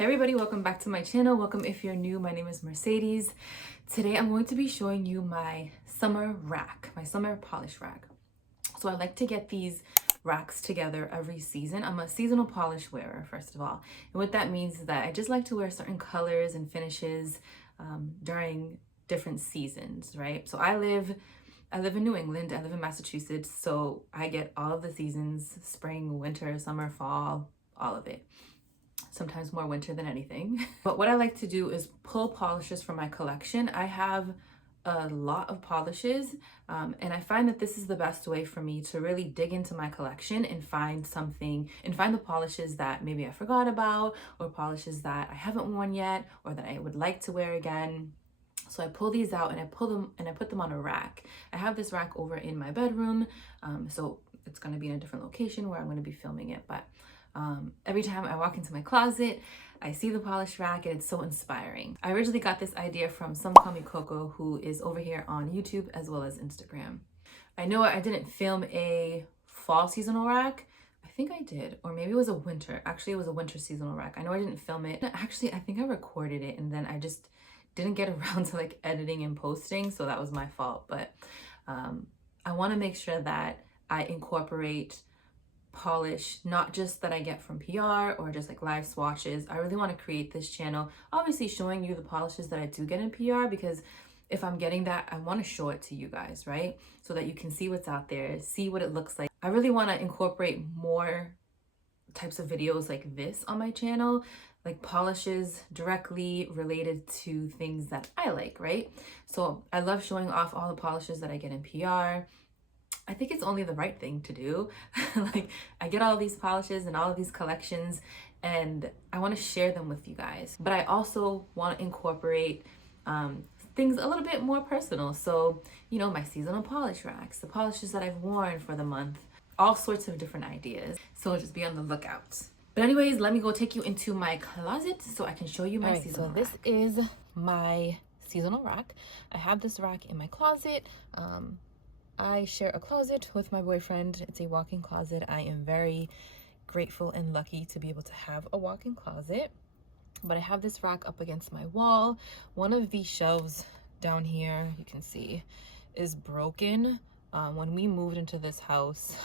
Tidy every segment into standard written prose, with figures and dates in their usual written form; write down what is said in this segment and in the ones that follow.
Hey everybody, welcome back to my channel. Welcome if you're new. My name is Mercedes. Today I'm going to be showing you my summer rack, my summer polish rack. So I like to get these racks together every season. I'm a seasonal polish wearer, first of all. And what that means is that I just like to wear certain colors and finishes during different seasons, right? So I live in New England, I live in Massachusetts, so I get all of the seasons, spring, winter, summer, fall, all of it. Sometimes more winter than anything. But what I like to do is pull polishes from my collection. I have a lot of polishes and I find that this is the best way for me to really dig into my collection and find the polishes that maybe I forgot about, or polishes that I haven't worn yet or that I would like to wear again. So I pull these out and I put them on a rack. I have this rack over in my bedroom, so it's going to be in a different location where I'm going to be filming it, but every time I walk into my closet, I see the polish rack and it's so inspiring. I originally got this idea from Some Call Me Coco, who is over here on YouTube as well as Instagram. I know I didn't film a fall seasonal rack. I think I did, or maybe it was a winter. Actually, it was a winter seasonal rack. I know I didn't film it. Actually, I think I recorded it and then I just didn't get around to like editing and posting, so that was my fault. But I want to make sure that I incorporate polish, not just that I get from PR or just like live swatches. I really want to create this channel obviously showing you the polishes that I do get in PR, because if I'm getting that, I want to show it to you guys, right? So that you can see what's out there, see what it looks like. I really want to incorporate more types of videos like this on my channel, like polishes directly related to things that I like, right? So I love showing off all the polishes that I get in PR. I think it's only the right thing to do. Like, I get all these polishes and all of these collections and I want to share them with you guys. But I also want to incorporate things a little bit more personal. So, you know, my seasonal polish racks, the polishes that I've worn for the month, all sorts of different ideas. So just be on the lookout. But anyways, let me go take you into my closet so I can show you my seasonal rack. So this is my seasonal rack. I have this rack in my closet. I share a closet with my boyfriend. It's a walk-in closet. I am very grateful and lucky to be able to have a walk-in closet. But I have this rack up against my wall. One of these shelves down here, you can see, is broken. When we moved into this house,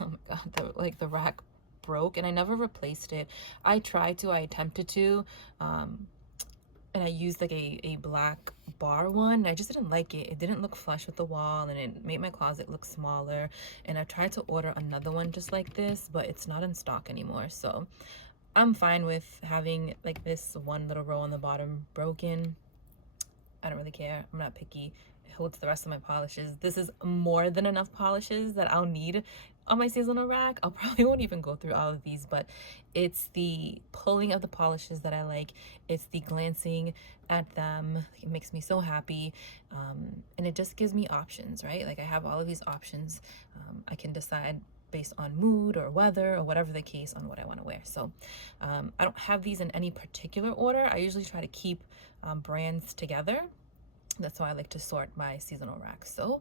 oh my God, the rack broke and I never replaced it. I attempted to, and I used like a black bar one. I just didn't like it. It didn't look flush with the wall and it made my closet look smaller. And I tried to order another one just like this, but it's not in stock anymore. So I'm fine with having like this one little row on the bottom broken. I don't really care. I'm not picky. It holds the rest of my polishes. This is more than enough polishes that I'll need on my seasonal rack. I'll probably won't even go through all of these, but it's the pulling of the polishes that I like. It's the glancing at them. It makes me so happy. And it just gives me options, right? Like I have all of these options. I can decide based on mood or weather or whatever the case on what I want to wear. So I don't have these in any particular order. I usually try to keep brands together. That's how I like to sort my seasonal racks. So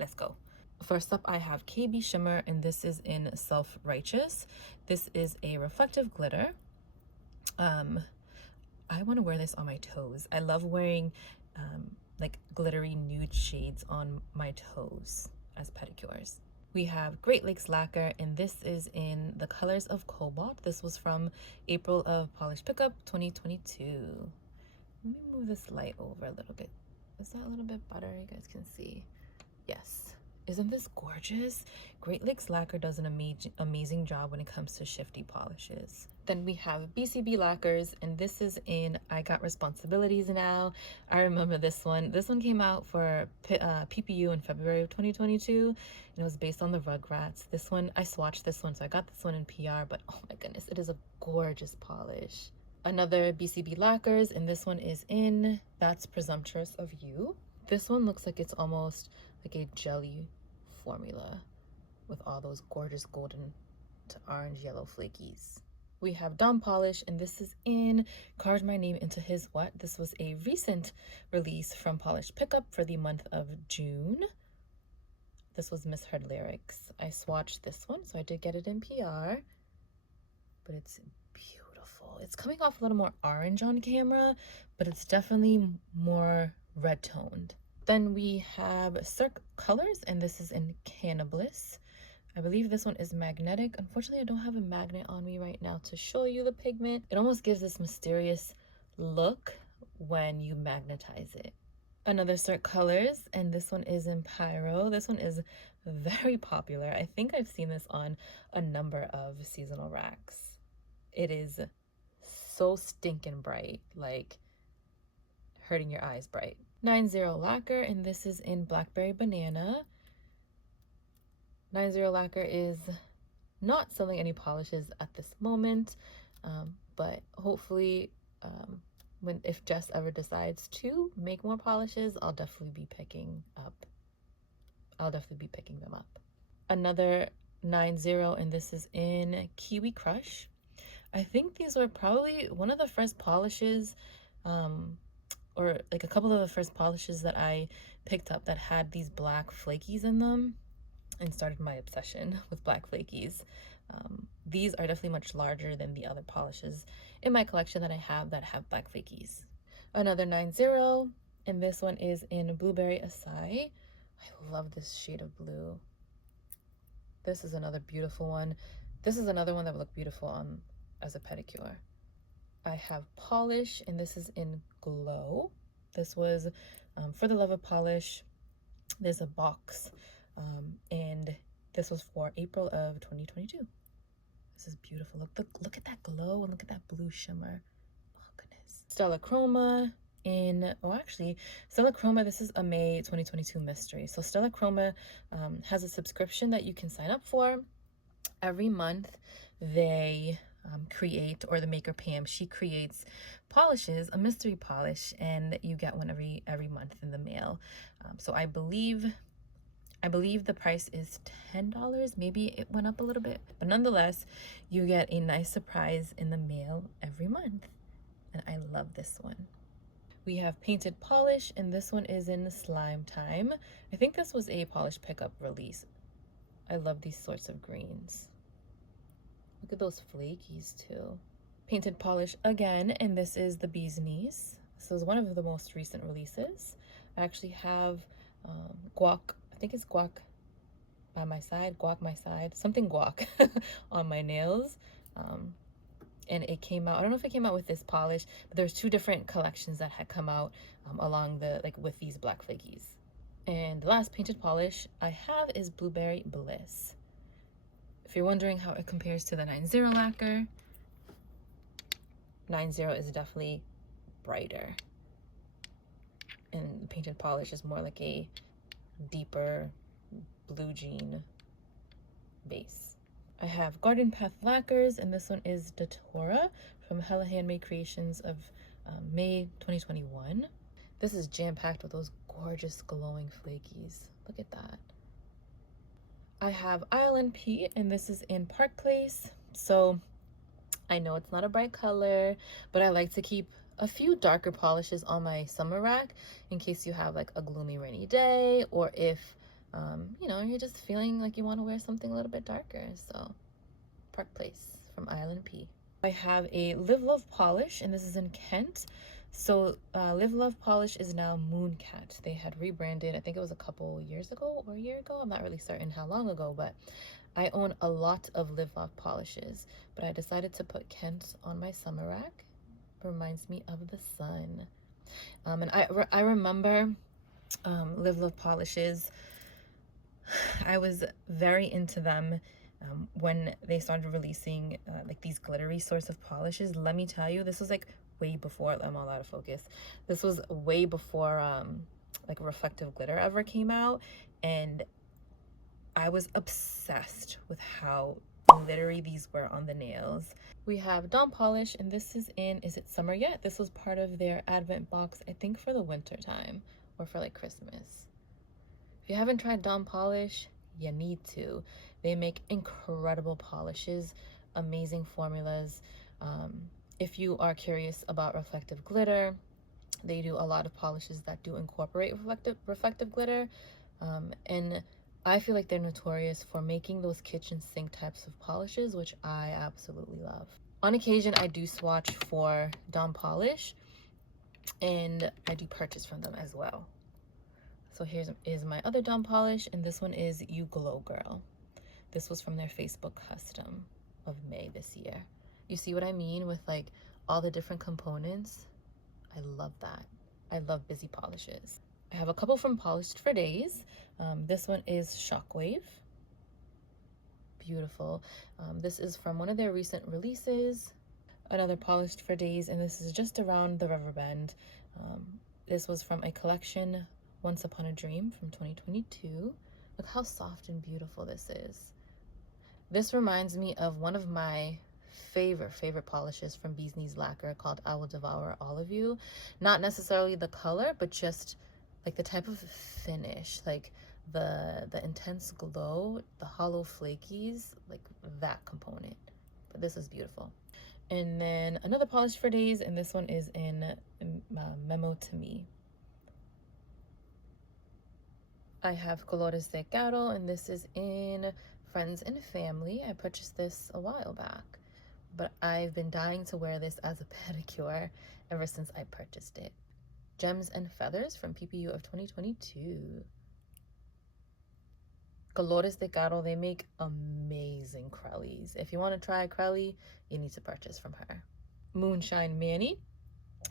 let's go. First up, I have KB Shimmer, and this is in Self-Righteous. This is a reflective glitter. I want to wear this on my toes. I love wearing like glittery nude shades on my toes as pedicures. We have Great Lakes Lacquer, and this is in the colors of Cobalt. This was from April of Polish Pickup 2022. Let me move this light over a little bit. Is that a little bit better? You guys can see. Yes. Isn't this gorgeous? Great Lakes Lacquer does an amazing job when it comes to shifty polishes. Then we have BCB Lacquers, and this is in I Got Responsibilities Now. I remember this one. This one came out for PPU in February of 2022, and it was based on the Rugrats. This one, I swatched this one, so I got this one in PR, but oh my goodness, it is a gorgeous polish. Another BCB Lacquers, and this one is in That's Presumptuous of You. This one looks like it's almost like a jelly formula with all those gorgeous golden to orange yellow flakies. We have Dom Polish, and this is in Carved My Name Into His What. This was a recent release from Polish Pickup for the month of June. This was Misheard Lyrics. I swatched this one, so I did get it in PR, but it's beautiful. It's coming off a little more orange on camera, but it's definitely more red toned. Then we have Cirque Colors, and this is in Cannabis. I believe this one is magnetic. Unfortunately, I don't have a magnet on me right now to show you the pigment. It almost gives this mysterious look when you magnetize it. Another Cirque Colors, and this one is in Pyro. This one is very popular. I think I've seen this on a number of seasonal racks. It is so stinking bright, like hurting your eyes bright. 90 Lacquer, and this is in Blackberry Banana. 90 Lacquer is not selling any polishes at this moment, but hopefully if Jess ever decides to make more polishes, I'll definitely be picking them up. Another 90, and this is in Kiwi Crush. I think these were probably one of the first polishes, or like a couple of the first polishes that I picked up that had these black flakies in them, and started my obsession with black flakies. These are definitely much larger than the other polishes in my collection that I have that have black flakies. Another 90, and this one is in Blueberry Acai. I love this shade of blue. This is another beautiful one. This is another one that would look beautiful on as a pedicure. I have Polish, and this is in Glow. This was for the love of polish. There's a box, and this was for April of 2022. This is beautiful. Look at that glow, and look at that blue shimmer. Oh goodness. Stella Chroma Stella Chroma, this is a May 2022 mystery. So Stella Chroma has a subscription that you can sign up for. Every month they create, or the maker Pam, she creates polishes, a mystery polish, and you get one every month in the mail. So I believe the price is $10. Maybe it went up a little bit, but nonetheless, you get a nice surprise in the mail every month, and I love this one. We have Painted Polish, and this one is in Slime Time. I think this was a polish pickup release. I love these sorts of greens. Look at those flakies too. Painted Polish again, and this is the Bee's Knees. This is one of the most recent releases. I actually have Guac, I think it's Guac by my side, Guac my side, something Guac on my nails. And it came out, I don't know if it came out with this polish, but there's two different collections that had come out along the, with these black flakies. And the last painted polish I have is Blueberry Bliss. If you're wondering how it compares to the 90 Lacquer, 90 is definitely brighter. And the painted polish is more like a deeper blue jean base. I have Garden Path Lacquers, and this one is Datora from Hella Handmade Creations of May 2021. This is jam-packed with those gorgeous glowing flakies. Look at that. I have Island P, and this is in Park Place. So I know it's not a bright color, but I like to keep a few darker polishes on my summer rack in case you have like a gloomy rainy day, or if you know, you're just feeling like you want to wear something a little bit darker. So Park Place from Island P. I have a Live Love polish, and this is in Kent. So Live Love polish is now Mooncat. They had rebranded, I think it was a couple years ago or a year ago. I'm not really certain how long ago, but I own a lot of Live Love polishes, but I decided to put Kent on my summer rack. Reminds me of the sun. And I remember Live Love polishes. I was very into them when they started releasing like these glittery sorts of polishes. Let me tell you, this was like way before, I'm all out of focus. This was way before like reflective glitter ever came out, and I was obsessed with how glittery these were on the nails. We have Dawn Polish, and this is in, is it summer yet? This was part of their advent box, I think for the winter time or for like Christmas. If you haven't tried Dawn Polish, you need to. They make incredible polishes, amazing formulas. If you are curious about reflective glitter, they do a lot of polishes that do incorporate reflective glitter. And I feel like they're notorious for making those kitchen sink types of polishes, which I absolutely love. On occasion, I do swatch for Glam Polish, and I do purchase from them as well. So here's is my other Glam Polish, and this one is You Glow Girl. This was from their Facebook custom of May this year. You see what I mean with like all the different components? I love that. I love busy polishes. I have a couple from Polished for Days. This one is Shockwave. Beautiful. This is from one of their recent releases. Another Polished for Days, and this is just around the rubber band. This was from a collection, Once Upon a Dream, from 2022. Look how soft and beautiful this is. This reminds me of one of my favorite polishes from Bee's Knees Lacquer called I Will Devour All of You. Not necessarily the color, but just like the type of finish, like the intense glow, the hollow flakies, like that component. But this is beautiful. And then another Polish for Days, and this one is in Memo to Me. I have Colores de Caro, and this is in Friends and Family. I purchased this a while back, but I've been dying to wear this as a pedicure ever since I purchased it. Gems and Feathers from PPU of 2022. Colores de Caro, they make amazing crellies. If you want to try a crelly, you need to purchase from her. Moonshine Manny,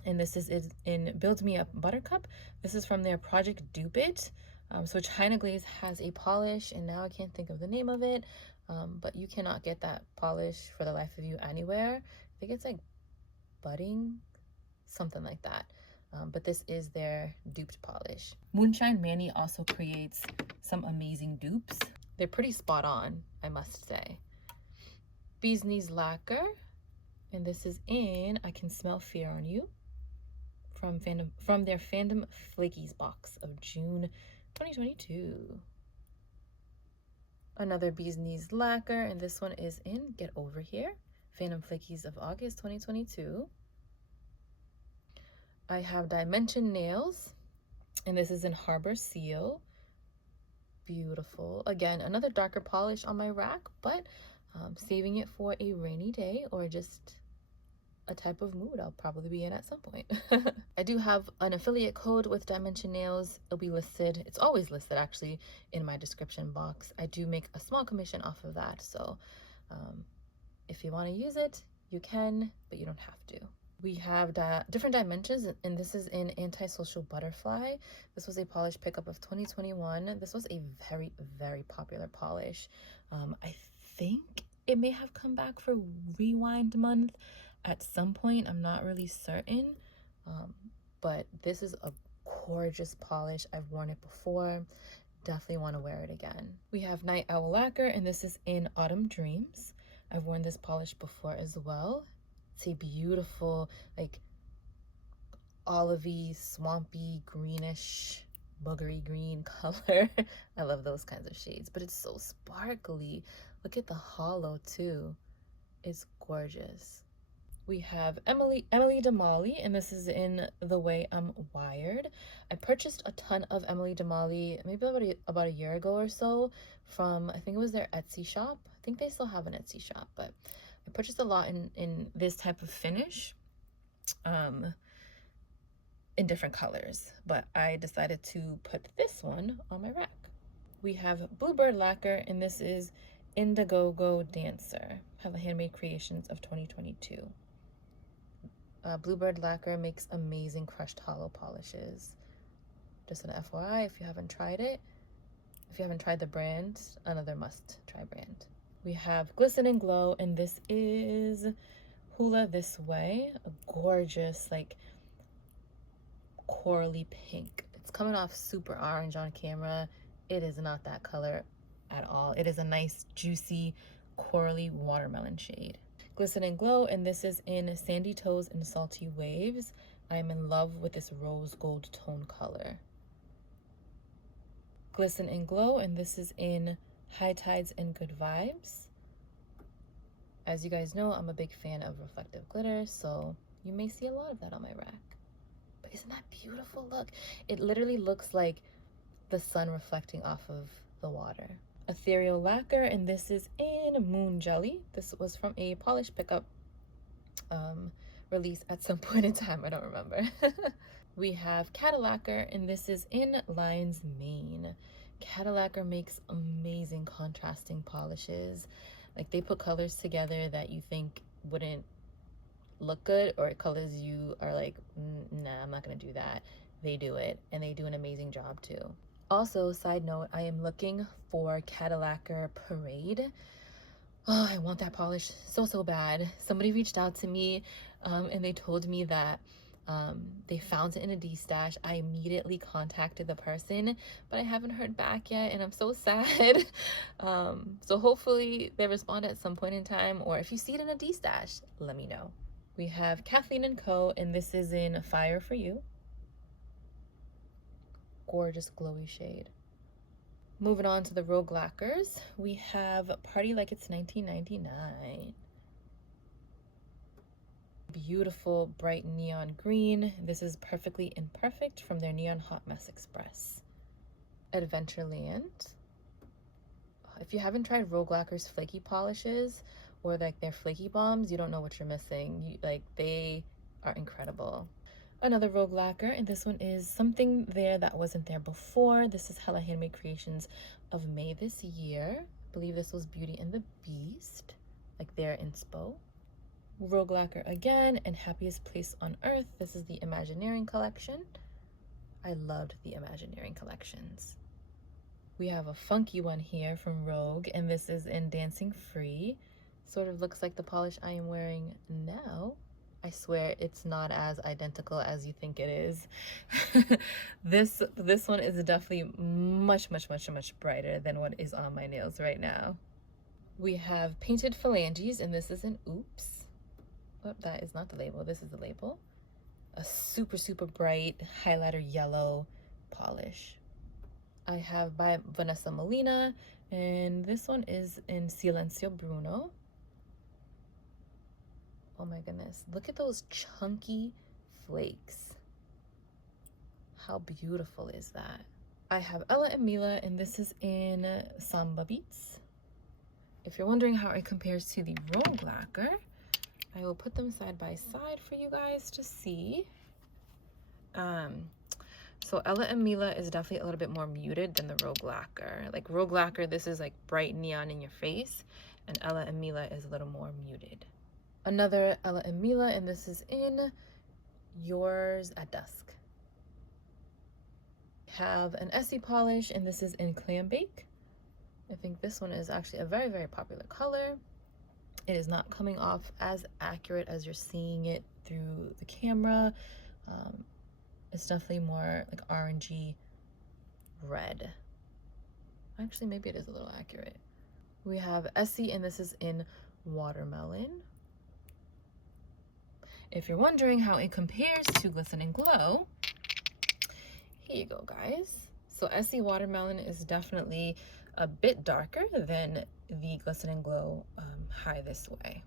and this is in Build Me Up Buttercup. This is from their Project Dupe It. So China Glaze has a polish, and now I can't think of the name of it, but you cannot get that polish for the life of you anywhere. I think it's like budding, something like that. But this is their duped polish. Moonshine Manny also creates some amazing dupes. They're pretty spot on, I must say. Bee's Knees Lacquer, and this is in I Can Smell Fear on You from their Fandom Flakies box of June 2022. Another Bee's Knees Lacquer, and this one is in Get Over Here, Fandom Flakies of August 2022. I have Dimension Nails, and this is in Harbor Seal. Beautiful. Again, another darker polish on my rack, but saving it for a rainy day or just a type of mood I'll probably be in at some point. I do have an affiliate code with Dimension Nails. It'll be listed. It's always listed actually in my description box. I do make a small commission off of that, so if you want to use it, you can, but you don't have to. We have different dimensions, and this is in Antisocial Butterfly. This was a polish pickup of 2021. This was a very popular polish. I think it may have come back for Rewind Month at some point. I'm not really certain, but this is a gorgeous polish. I've worn it before. Definitely want to wear it again. We have Night Owl Lacquer, and this is in Autumn Dreams. I've worn this polish before as well. It's a beautiful, like, olivey, swampy, greenish, buggery green color. I love those kinds of shades, but it's so sparkly. Look at the hollow too. It's gorgeous. We have Emily Damali, and this is in The Way I'm Wired. I purchased a ton of Emily Damali maybe about a year ago or so from, I think it was their Etsy shop. I think they still have an Etsy shop, but I purchased a lot in this type of finish, in different colors, but I decided to put this one on my rack. We have Bluebird Lacquer, and this is Indiegogo Dancer, Hella Handmade Creations of 2022. Bluebird Lacquer makes amazing crushed hollow polishes. Just an FYI, if you haven't tried it, if you haven't tried the brand, another must-try brand. We have Glisten and Glow, and this is Hula This Way, a gorgeous, like, corally pink. It's coming off super orange on camera. It is not that color at all. It is a nice, juicy, corally watermelon shade. Glisten and Glow, and this is in Sandy Toes and Salty Waves. I'm in love with this rose gold tone color. Glisten and Glow, and this is in High Tides and Good Vibes. As you guys know, I'm a big fan of reflective glitter, so you may see a lot of that on my rack. But isn't that beautiful? Look, it literally looks like the sun reflecting off of the water. Ethereal Lacquer, and this is in Moon Jelly. This was from a polish pickup release at some point in time. I don't remember. We have Lacquer, and this is in Lion's Mane. Lacquer makes amazing contrasting polishes. Like, they put colors together that you think wouldn't look good, or colors you are like, nah, I'm not gonna do that. They do it, and they do an amazing job too. Also, side note, I am looking for Lacquer Parade. Oh, I want that polish so bad. Somebody reached out to me and they told me that they found it in a D-stash. I immediately contacted the person, but I haven't heard back yet, and I'm so sad. So hopefully they respond at some point in time, or if you see it in a D-stash, let me know. We have Kathleen & Co., and this is in Fire for You. Gorgeous glowy shade. Moving on to the Rogue Lacquers, we have Party Like It's 1999. Beautiful bright neon green. This is Perfectly Imperfect from their Neon Hot Mess Express. Adventureland. If you haven't tried Rogue Lacquer's flaky polishes or like their flaky bombs, you don't know what you're missing. They are incredible. Another Rogue Lacquer, and this one is something there that wasn't there before. This is Hella Handmade Creations of May this year. I believe this was Beauty and the Beast, like their inspo. Rogue Lacquer again, and Happiest Place on Earth. This is the Imagineering collection. I loved the Imagineering collections. We have a funky one here from Rogue, and this is in Dancing Free. Sort of looks like the polish I am wearing now. I swear it's not as identical as you think it is. This one is definitely much brighter than what is on my nails right now. We have Painted Phalanges, and this is an Oops. Oh, that is not the label. This is the label. A super bright highlighter yellow polish. I have by Vanessa Molina, and this one is in Silencio Bruno. Oh my goodness, look at those chunky flakes. How beautiful is that? I have Ella and Mila, and this is in Samba Beats. If you're wondering how it compares to the Rogue Lacquer, I will put them side by side for you guys to see. So Ella and Mila is definitely a little bit more muted than the Rogue Lacquer. Like Rogue Lacquer, this is like bright neon in your face, and Ella and Mila is a little more muted. Another Ella and Mila, and this is in Yours at Dusk. Have an Essie polish, and this is in Clam Bake. I think this one is actually a very popular color. It is not coming off as accurate as you're seeing it through the camera. It's definitely more like orangey red. Actually, maybe it is a little accurate. We have Essie, and this is in Watermelon. If you're wondering how it compares to Glisten and Glow, here you go, guys. So Essie Watermelon is definitely a bit darker than the Glisten and Glow High This Way.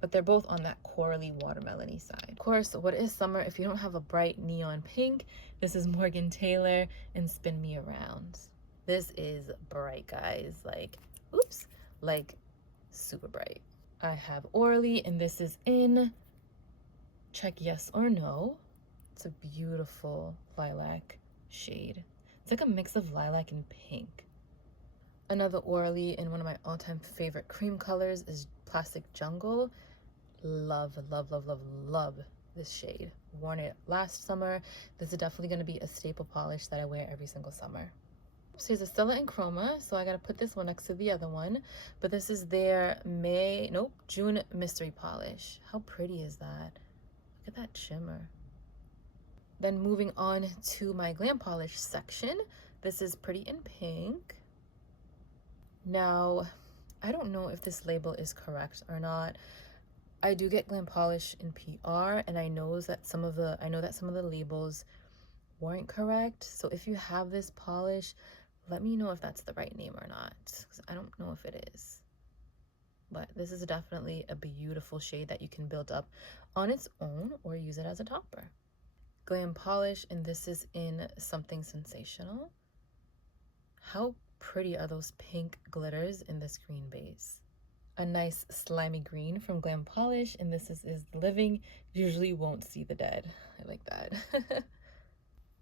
But they're both on that corally watermelon-y side. Of course, what is summer if you don't have a bright neon pink? This is Morgan Taylor and Spin Me Around. This is bright, guys. Like, oops, like super bright. I have Orly, and this is in Check Yes or No. It's a beautiful lilac shade. It's like a mix of lilac and pink. Another Orly, and one of my all-time favorite cream colors is Plastic Jungle. Love this shade. Worn it last summer. This is definitely going to be a staple polish that I wear every single summer. So here's a Stella and Chroma, so I gotta put this one next to the other one, but this is their June mystery polish. How pretty is that? Look at that shimmer. Then moving on to my Glam Polish section, this is Pretty in Pink. Now, I don't know if this label is correct or not. I do get Glam Polish in PR, and I know that some of the labels weren't correct. So if you have this polish, let me know if that's the right name or not, because I don't know if it is. But this is definitely a beautiful shade that you can build up on its own or use it as a topper. Glam Polish, and this is in Something Sensational. How pretty are those pink glitters in this green base? a nice slimy green from Glam Polish, and this is the living. Usually won't see the dead. I like that.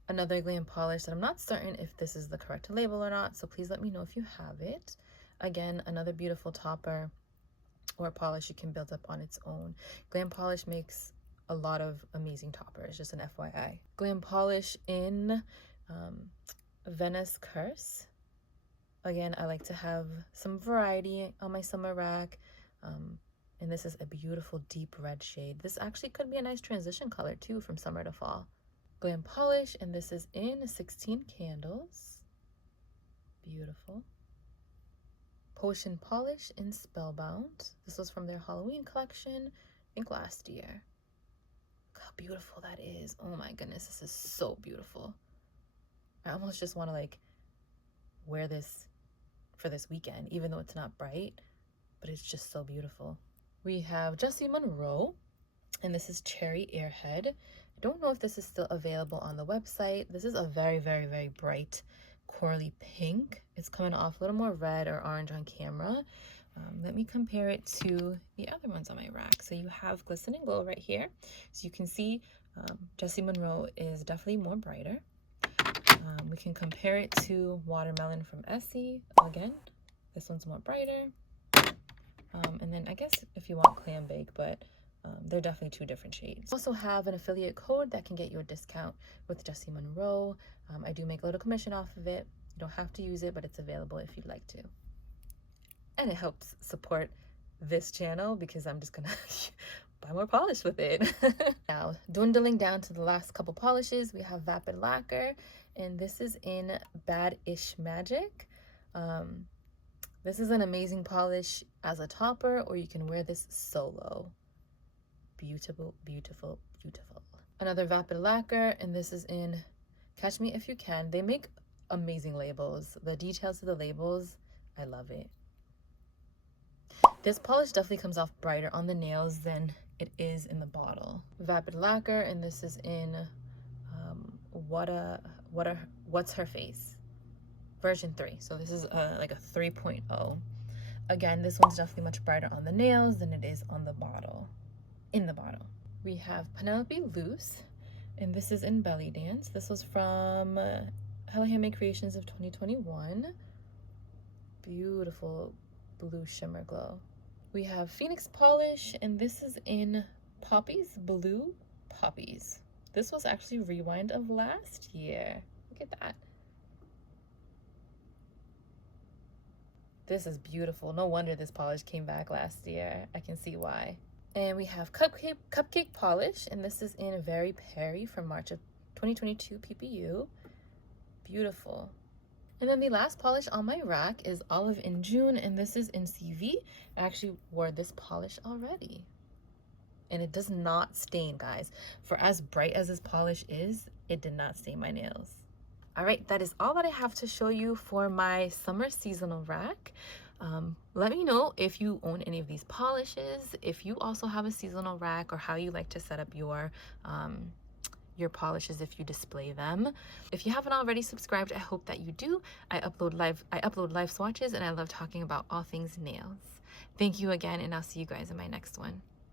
Another Glam Polish that I'm not certain if this is the correct label or not, so please let me know if you have it. Again, another beautiful topper or polish you can build up on its own. Glam Polish makes a lot of amazing toppers, just an FYI. Glam Polish in Venice Curse. Again, I like to have some variety on my summer rack. And this is a beautiful deep red shade. This actually could be a nice transition color too from summer to fall. Glam Polish, and this is in 16 candles. Beautiful. Potion Polish in Spellbound. This was from their Halloween collection, I think last year. Look how beautiful that is. Oh my goodness, this is so beautiful. I almost just want to like wear this for this weekend, even though it's not bright, but it's just so beautiful. We have Jessie Monroe, and this is Cherry Airhead. I don't know if this is still available on the website. This is a very, very, very bright corally pink. It's coming off a little more red or orange on camera. Let me compare it to the other ones on my rack. So you have Glisten and Glow right here. So you can see Jessie Monroe is definitely more brighter. We can compare it to Watermelon from Essie. Again, this one's more brighter. And then I guess if you want Clam Bake, but they're definitely two different shades. Also have an affiliate code that can get you a discount with Jessie Monroe. I do make a little commission off of it. You don't have to use it, but it's available if you'd like to. And it helps support this channel because I'm just gonna buy more polish with it. Now, dwindling down to the last couple polishes, we have Vapid Lacquer, and this is in Bad-ish Magic. This is an amazing polish as a topper, or you can wear this solo. Beautiful, beautiful, beautiful. Another Vapid Lacquer, and this is in Catch Me If You Can. They make amazing labels. The details of the labels, I love it. This polish definitely comes off brighter on the nails than it is in the bottle. Vapid Lacquer, and this is in What's Her Face version 3. So this is like a 3.0. Again, this one's definitely much brighter on the nails than it is on the bottle. In the bottle, we have Penelope Loose, and this is in Belly Dance. This was from Hello Handmade Creations of 2021. Beautiful blue shimmer glow. We have Phoenix Polish, and this is in Poppies, Blue Poppies. This was actually rewind of last year. Look at that. This is beautiful. No wonder this polish came back last year. I can see why. And we have Cupcake Polish, and this is in Very Perry from March of 2022 PPU. Beautiful. And then the last polish on my rack is Olive in June, and this is in CV. I actually wore this polish already. And it does not stain, guys. For as bright as this polish is, it did not stain my nails. All right, that is all that I have to show you for my summer seasonal rack. Let me know if you own any of these polishes, if you also have a seasonal rack, or how you like to set up your polishes if you display them. If you haven't already subscribed, I hope that you do. I upload live swatches, and I love talking about all things nails. Thank you again, and I'll see you guys in my next one.